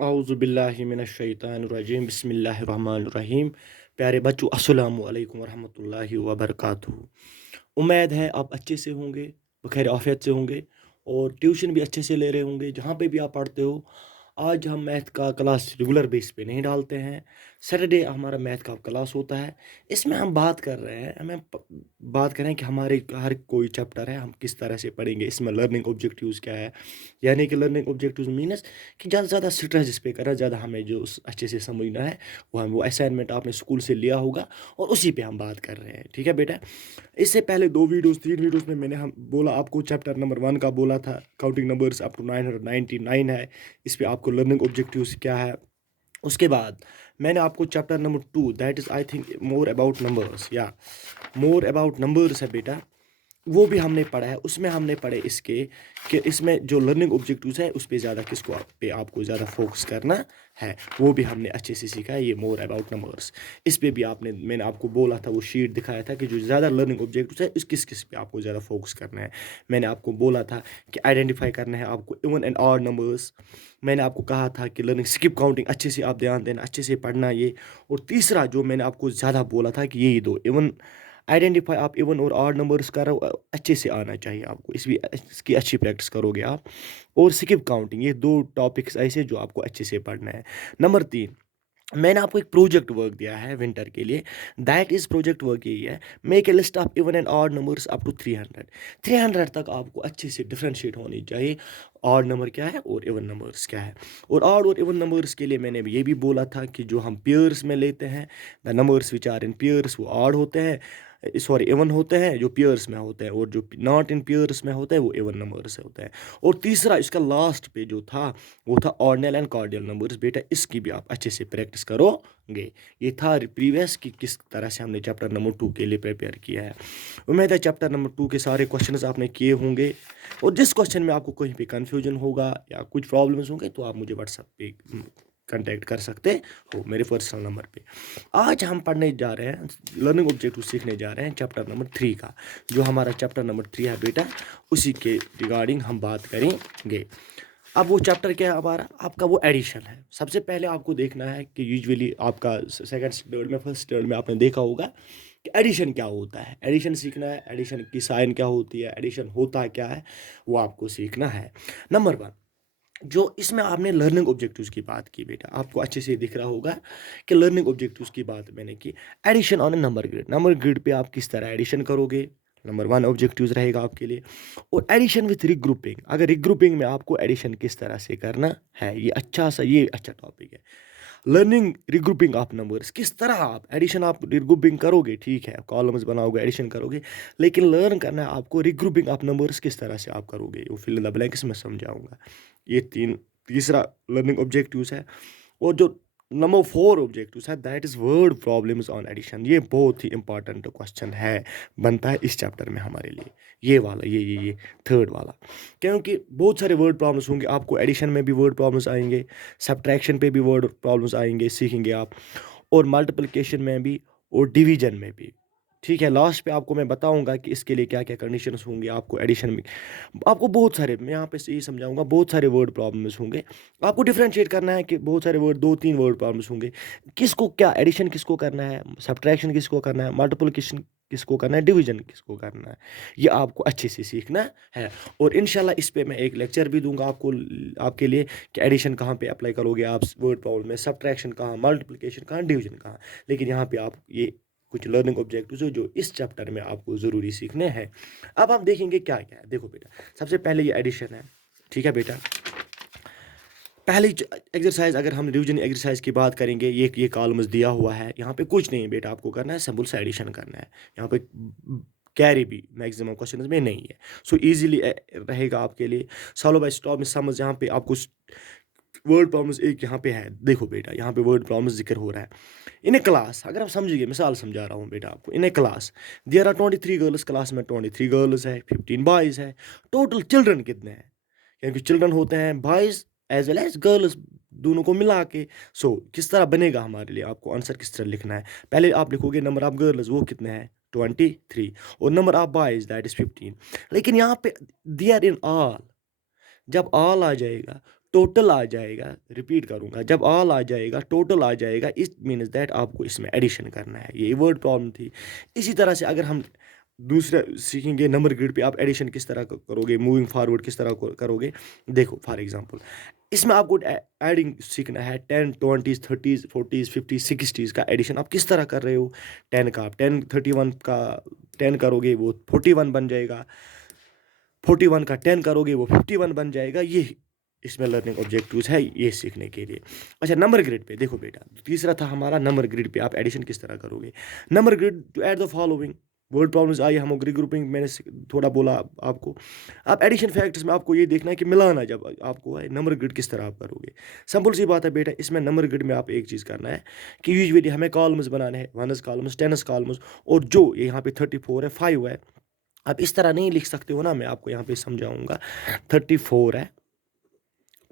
औज़ुबिल्लाहिमिनश्शैतानिर्रजीम बिस्मिल्लाहिर्रहमानिर्रहीम। प्यारे बच्चों, अस्सलामु अलैकुम वरहमतुल्लाहि वबरकातुहू। उम्मीद है आप अच्छे से होंगे, बखैर आफ़ियत से होंगे और ट्यूशन भी अच्छे से ले रहे होंगे जहाँ पे भी आप पढ़ते हो। आज हम मैथ का क्लास रेगुलर बेस पे नहीं डालते हैं। सैटरडे हमारा मैथ का क्लास होता है। इसमें हम बात कर रहे हैं बात कर रहे हैं कि हमारे हर कोई चैप्टर है, हम किस तरह से पढ़ेंगे, इसमें लर्निंग ऑब्जेक्टिव्स क्या है। यानी कि लर्निंग ऑब्जेक्टिव्स मीनस कि ज़्यादा से ज़्यादा स्ट्रेस इस पे करना, ज़्यादा हमें जो अच्छे से समझना है वो असाइनमेंट आपने स्कूल से लिया होगा और उसी पे हम बात कर रहे हैं। ठीक है बेटा। इससे पहले 2 वीडियोज़ 3 वीडियोज़ में मैंने हम बोला आपको चैप्टर नंबर 1 का बोला था, काउंटिंग नंबर्स अप टू 999 है। इस पे आपको लर्निंग ऑब्जेक्टिव्स क्या है। उसके बाद मैंने आपको chapter number 2 that is I think more about numbers या मोर अबाउट नंबर्स है बेटा, वो भी हमने पढ़ा है। उसमें हमने पढ़े इसके कि इसमें जो लर्निंग ऑब्जेक्टिव्स है उस पे ज़्यादा किसको पे आपको ज़्यादा फोकस करना है, वो भी हमने अच्छे से सीखा है। ये मोर अबाउट नंबर्स, इस पे भी मैंने आपको बोला था, वो शीट दिखाया था कि जो ज़्यादा लर्निंग ऑब्जेक्टिव्स है इस किस किस पे आपको ज़्यादा फोकस करना है। मैंने आपको बोला था कि आइडेंटिफाई करना है आपको इवन एंड ऑड नंबर्स। मैंने आपको कहा था कि लर्निंग स्किप काउंटिंग अच्छे से आप ध्यान देना, अच्छे से पढ़ना ये। और तीसरा जो मैंने आपको ज़्यादा बोला था कि यही दो इवन आइडेंटिफाई, आप इवन और ऑड नंबर्स करो, अच्छे से आना चाहिए आपको, इसकी अच्छी प्रैक्टिस करोगे आप। और स्किप काउंटिंग, ये 2 टॉपिक्स ऐसे जो आपको अच्छे से पढ़ना है। नंबर 3, मैंने आपको एक प्रोजेक्ट वर्क दिया है विंटर के लिए। दैट इज़ प्रोजेक्ट वर्क यही है, make a list of even and odd numbers up to 300। 300 तक आपको अच्छे से डिफरेंशिएट होनी चाहिए, ऑड नंबर क्या है और इवन नंबर्स क्या है। और ऑड और इवन नंबर्स के लिए मैंने ये भी बोला था कि जो हम पेयर्स में लेते हैं, the numbers which are in pairs वो ऑड होते हैं, सॉरी इवन होते हैं जो पेयर्स में होते हैं, और जो नॉट इन पेयर्स में होते हैं वो इवन नंबर्स होते हैं। और तीसरा इसका लास्ट पे जो था वो था ऑर्डिनल एंड कार्डियल नंबर्स। बेटा इसकी भी आप अच्छे से प्रैक्टिस करोगे। ये था प्रीवियस कि किस तरह से हमने चैप्टर नंबर 2 के लिए प्रिपेयर किया है। उम्मीद है चैप्टर नंबर 2 के सारे क्वेश्चंस आपने किए होंगे। और जिस क्वेश्चन में आपको कहीं पे कंफ्यूजन होगा या कुछ प्रॉब्लम्स होंगे तो आप मुझे व्हाट्सएप पे कांटेक्ट कर सकते हो मेरे पर्सनल नंबर पे। आज हम पढ़ने जा रहे हैं, लर्निंग ऑब्जेक्टिव सीखने जा रहे हैं चैप्टर नंबर 3 का। जो हमारा चैप्टर नंबर 3 है बेटा, उसी के रिगार्डिंग हम बात करेंगे। अब वो चैप्टर क्या है हमारा, आपका वो एडिशन है। सबसे पहले आपको देखना है कि यूजुअली आपका सेकंड स्टैंडर्ड में, फर्स्ट स्टैंडर्ड में आपने देखा होगा कि एडिशन क्या होता है। एडिशन सीखना है, एडिशन की साइन क्या होती है, एडिशन होता क्या है, वो आपको सीखना है। नंबर 1, जो इसमें आपने लर्निंग ऑब्जेक्टिव्स की बात की बेटा, आपको अच्छे से दिख रहा होगा कि लर्निंग ऑब्जेक्टिव्स की बात मैंने की। Addition on a number grid, number grid पे आप किस तरह एडिशन करोगे, नंबर 1 ऑब्जेक्टिव्स रहेगा आपके लिए। और एडिशन विथ रिग्रुपिंग, अगर रिग्रुपिंग में आपको एडिशन किस तरह से करना है, ये अच्छा टॉपिक है। लर्निंग रिग्रुपिंग ऑफ नंबर्स, किस तरह आप एडिशन आप रिग्रुपिंग करोगे, ठीक है कॉलम्स बनाओगे एडिशन करोगे, लेकिन लर्न करना है आपको रिग्रुपिंग ऑफ नंबर्स किस तरह से आप करोगे, वो फिल इन द ब्लैंक्स में समझाऊंगा। ये तीसरा लर्निंग ऑब्जेक्टिव्स है। और जो नंबर 4 ऑब्जेक्टिव्स है that is word problems on addition, ये बहुत ही इंपॉर्टेंट क्वेश्चन है, बनता है इस चैप्टर में हमारे लिए। ये वाला ये थर्ड वाला, क्योंकि बहुत सारे वर्ड प्रॉब्लम्स होंगे आपको, एडिशन में भी वर्ड प्रॉब्लम्स आएंगे, सब्ट्रैक्शन पे भी वर्ड प्रॉब्लम्स आएंगे, सीखेंगे आप। और मल्टीप्लिकेशन में भी और डिवीजन में भी। ठीक है, लास्ट पे आपको मैं बताऊंगा कि इसके लिए क्या क्या कंडीशंस होंगे आपको एडिशन में। आपको बहुत सारे, मैं यहाँ पे से यही समझाऊंगा, बहुत सारे वर्ड प्रॉब्लम्स होंगे। आपको डिफरेंशिएट करना है कि बहुत सारे वर्ड, 2-3 वर्ड प्रॉब्लम्स होंगे, किसको क्या एडिशन किसको करना है, सब्ट्रैक्शन किसको करना है, मल्टीप्लिकेशन किसको करना है, डिवीजन किसको करना है, ये आपको अच्छे से सीखना है। और इंशाल्लाह इस पे मैं एक लेक्चर भी दूंगा आपको, आपके लिए, कि एडिशन कहाँ पे अप्लाई करोगे आप वर्ड प्रॉब्लम में, सब्ट्रैक्शन कहाँ, मल्टीप्लिकेशन कहाँ, डिवीजन कहाँ। लेकिन यहाँ पे आप ये कुछ लर्निंग ऑब्जेक्टिव्स जो इस चैप्टर में आपको ज़रूरी सीखने हैं। अब आप देखेंगे क्या क्या है, देखो बेटा, सबसे पहले ये एडिशन है। ठीक है बेटा, पहली एक्सरसाइज, अगर हम रिवीजन एक्सरसाइज की बात करेंगे, ये कॉलम्स दिया हुआ है, यहाँ पे कुछ नहीं है बेटा, आपको करना है सिंपल सा एडिशन करना है। यहाँ पे कैरी भी मैक्सिमम क्वेश्चंस में नहीं है, सो इजीली रहेगा आपके लिए। सॉल्व बाय स्टॉप में समझ, यहाँ पे आपको वर्ड प्रॉब्लम्स एक यहाँ पे है, देखो बेटा यहाँ पे वर्ड प्रॉब्लम्स जिक्र हो रहा है। इन ए क्लास, अगर आप समझिए, मिसाल समझा रहा हूँ बेटा आपको, in a class there are 23 girls, class में 23 गर्ल्स है, 15 बॉयज़ है। टोटल चिल्ड्रन कितने हैं, क्योंकि चिल्ड्रन होते हैं boys as well as girls, दोनों को मिला के। सो किस तरह बनेगा हमारे लिए, आपको आंसर किस तरह लिखना है। पहले आप लिखोगे नंबर ऑफ गर्ल्स, वो कितने हैं 23, और number of boys that is 15। लेकिन यहाँ पे दे आर इन ऑल, जब ऑल आ जाएगा टोटल आ जाएगा, रिपीट करूँगा, जब ऑल आ जाएगा, टोटल आ जाएगा, इट मीन्स दैट आपको इसमें एडिशन करना है। ये वर्ड प्रॉब्लम थी। इसी तरह से अगर हम दूसरा सीखेंगे नंबर ग्रिड पे आप एडिशन किस तरह करोगे, मूविंग फॉरवर्ड किस तरह करोगे। देखो फॉर एग्जांपल इसमें आपको एडिंग सीखना है, 10 20 30 40 50 60 का एडिशन आप किस तरह कर रहे हो। 10 का आप 10 31 का 10 करोगे वो 41 बन जाएगा, 41 का 10 करोगे वो 51 बन जाएगा। ये इसमें लर्निंग ऑब्जेक्टिव्स है ये सीखने के लिए। अच्छा नंबर ग्रिड पे देखो बेटा, तीसरा था हमारा नंबर ग्रिड पे आप एडिशन किस तरह करोगे। Number grid to add the following word problems I, हम रिग्रुपिंग मैंने थोड़ा बोला आपको। आप एडिशन फैक्टर्स में आपको ये देखना है कि मिलाना जब आपको है नंबर ग्रिड किस तरह आप करोगे। सिंपल सी बात है बेटा, इसमें नंबर ग्रिड में आप एक चीज़ करना है कि यूजुअली हमें कॉलम्स बनाने हैं, 1s कॉलम्स 10s कॉलम्स, और जो यहाँ पे 34 है 5 है, आप इस तरह नहीं लिख सकते हो ना, मैं आपको यहाँ पे समझाऊंगा। 34 है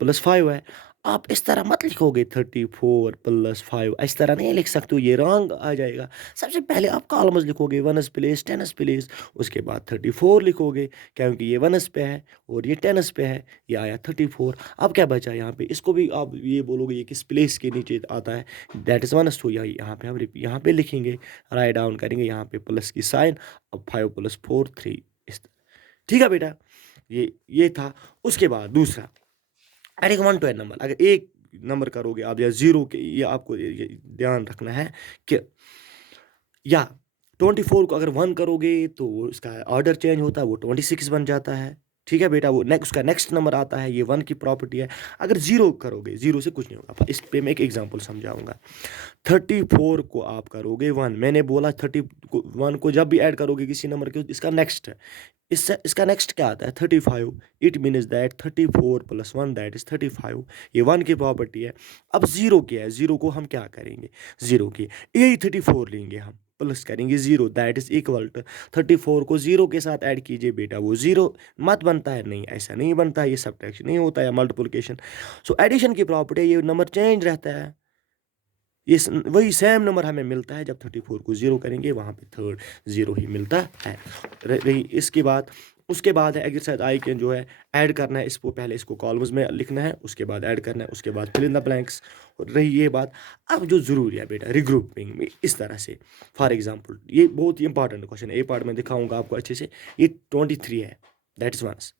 प्लस 5 है, आप इस तरह मत लिखोगे 34 प्लस 5, इस तरह नहीं लिख सकते हो, ये रॉन्ग आ जाएगा। सबसे पहले आप कॉलम्स लिखोगे 1s प्लेस 10s प्लेस, उसके बाद 34 लिखोगे क्योंकि ये 1s पे है और ये 10s पे है, ये आया 34। अब क्या बचा यहाँ पे, इसको भी आप ये बोलोगे ये किस प्लेस के नीचे आता है, दैट इज़ 1s, तो यहाँ पे हम यहाँ पे लिखेंगे, राइट डाउन करेंगे यहाँ पे प्लस की साइन, अब 5 प्लस 4 3 इस, ठीक है बेटा। ये था। उसके बाद दूसरा एडिंग 1 टू एन नंबर, अगर एक नंबर करोगे आप या जीरो के, ये आपको ये ध्यान रखना है कि या 24 को अगर 1 करोगे तो उसका ऑर्डर चेंज होता है, वो 26 बन जाता है। ठीक है बेटा, वो उसका नेक्स्ट नंबर आता है, ये 1 की प्रॉपर्टी है। अगर जीरो करोगे, जीरो से कुछ नहीं होगा। इस पे मैं एक एग्जांपल समझाऊंगा। 34 को आप करोगे 1, मैंने बोला 31 को जब भी ऐड करोगे किसी नंबर के, इसका नेक्स्ट है, इसका नेक्स्ट क्या आता है 35, it means that 34 plus 1 that is 35, ये 1 की प्रॉपर्टी है। अब जीरो क्या है, जीरो को हम क्या करेंगे, जीरो की यही 34 लेंगे हम, प्लस करेंगे zero that is equal to 34 को जीरो के साथ ऐड कीजिए बेटा, वो जीरो मत बनता है, नहीं ऐसा नहीं बनता है, ये सब्ट्रैक्शन नहीं होता है, मल्टीप्लिकेशन। सो एडिशन की प्रॉपर्टी है, ये नंबर चेंज रहता है, वही सेम नंबर हमें मिलता है जब 34 को जीरो करेंगे, वहाँ पे थर्ड जीरो ही मिलता है। रही इसकी बात, उसके बाद है एक्सरसाइज आई के जो है ऐड करना है, इसको पहले इसको कॉलम्स में लिखना है, उसके बाद ऐड करना है, उसके बाद फिल इन द ब्लैंक्स। रही ये बात, अब जो ज़रूरी है बेटा रिग्रुपिंग में इस तरह से, फॉर एग्जांपल ये बहुत ही इंपॉर्टेंट क्वेश्चन है, ए पार्ट में दिखाऊंगा आपको अच्छे से। ये 23 है, दैट इज 1,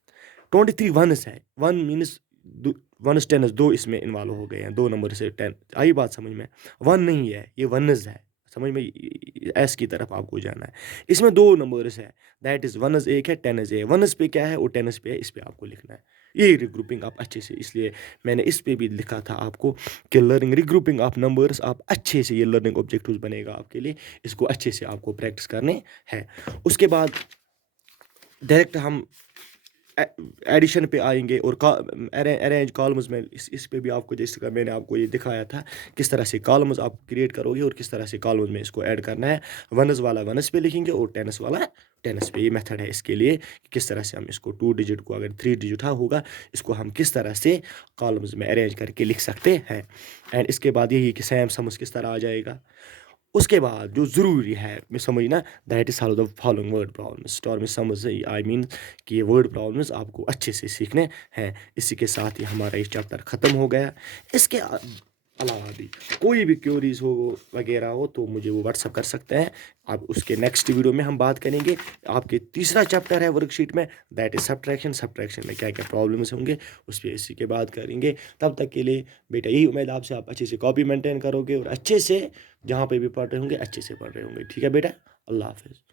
23 1s है, 1 मीन्स 1s 10s, दो इसमें इन्वॉल्व हो गए हैं, दो नंबर से 10, आई बात समझ में। 1 नहीं है, ये 1s है, समझ में, एस की तरफ आपको जाना है। इसमें दो नंबर्स है, दैट इज 1s एक है 10s है, 1s पे क्या है और 10s पे है, इस पे आपको लिखना है। ये रिग्रुपिंग आप अच्छे से, इसलिए मैंने इस पे भी लिखा था आपको कि लर्निंग रिग्रुपिंग ऑफ नंबर्स, आप अच्छे से, ये लर्निंग ऑब्जेक्टिव्स बनेगा आपके लिए, इसको अच्छे से आपको प्रैक्टिस करने हैं। उसके बाद डायरेक्ट हम एडिशन पे आएंगे और अरेंज कॉलम्स में, इस पे भी आपको जैसे मैंने आपको ये दिखाया था किस तरह से कॉलम्स आप क्रिएट करोगे और किस तरह से कॉलम्स में इसको ऐड करना है। 1s वाला 1s पे लिखेंगे और 10s वाला 10s पे, ये मेथड है इसके लिए कि किस तरह से हम इसको 2 डिजिट को अगर 3 डिजिट होगा, इसको हम किस तरह से कॉलम्स में अरेंज करके लिख सकते हैं। एंड इसके बाद यही कि सैम समझ किस तरह आ जाएगा। उसके बाद जो ज़रूरी है मैं समझना, that is solve the following word problems, store में समझ आई मीन कि ये वर्ड प्रॉब्लम्स आपको अच्छे से सीखने हैं। इसी के साथ ही हमारा ये चैप्टर ख़त्म हो गया। इसके अलावा भी कोई भी क्वेरीज हो वगैरह हो तो मुझे वो व्हाट्सअप कर सकते हैं। अब उसके नेक्स्ट वीडियो में हम बात करेंगे, आपके तीसरा चैप्टर है वर्कशीट में, दैट इज सब्ट्रैक्शन, सब्ट्रैक्शन में क्या क्या प्रॉब्लम्स होंगे उस पर इसी के बाद करेंगे। तब तक के लिए बेटा यही उम्मीद आपसे, आप अच्छे से कॉपी मेंटेन करोगे और अच्छे से जहाँ पे भी पढ़ रहे होंगे अच्छे से पढ़ रहे होंगे। ठीक है बेटा, अल्लाह हाफिज़।